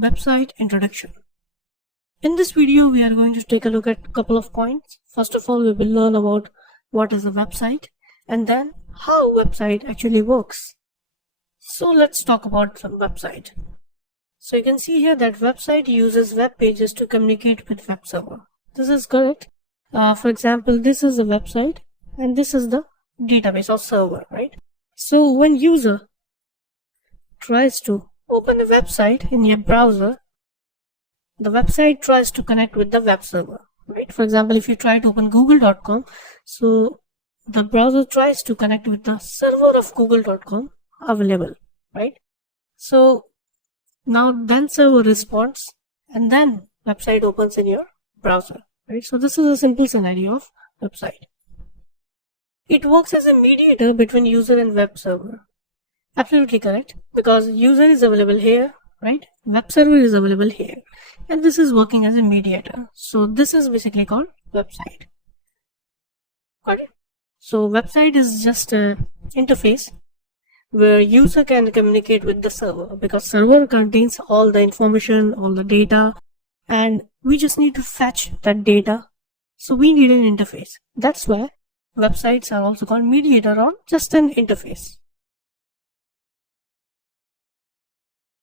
Website introduction. In this video, we are going to take a look at a couple of points. First of all, we will learn about what is a website and then how website actually works. So let's talk about some website. So you can see here that website uses web pages to communicate with web server. This is correct. For example, this is a website and this is the database or server, right? So when user tries to open a website in your browser, the website tries to connect with the web server, right? For example, if you try to open google.com, so the browser tries to connect with the server of google.com available, right? So now then server responds and then website opens in your browser, right? So this is a simple scenario of website. It works as a mediator between user and web server. Absolutely correct, because user is available here, right? Web server is available here, and this is working as a mediator. So this is basically called website. Got it? So website is just an interface where user can communicate with the server, because server contains all the information, all the data, and we just need to fetch that data. So we need an interface. That's why websites are also called mediator or just an interface.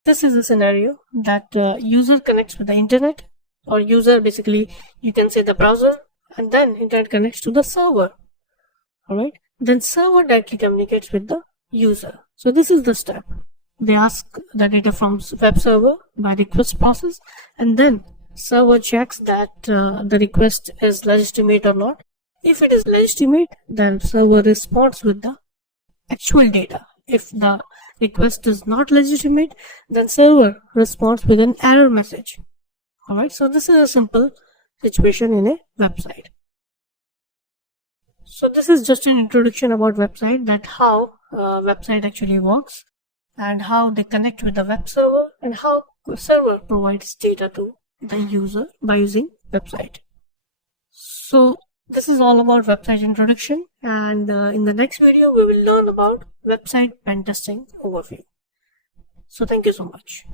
This is a scenario that user connects with the internet, or user, basically you can say the browser, and then internet connects to the server. Alright, then server directly communicates with the user. So this is the step. They ask the data from web server by request process, and then server checks that the request is legitimate or not. If it is legitimate, then server responds with the actual data. If the request is not legitimate, then server responds with an error message. Alright, so this is a simple situation in a website. So this is just an introduction about website, that how website actually works and how they connect with the web server and how the server provides data to the user by using website. So this is all about website introduction, and in the next video we will learn about website pen testing overview. So thank you so much.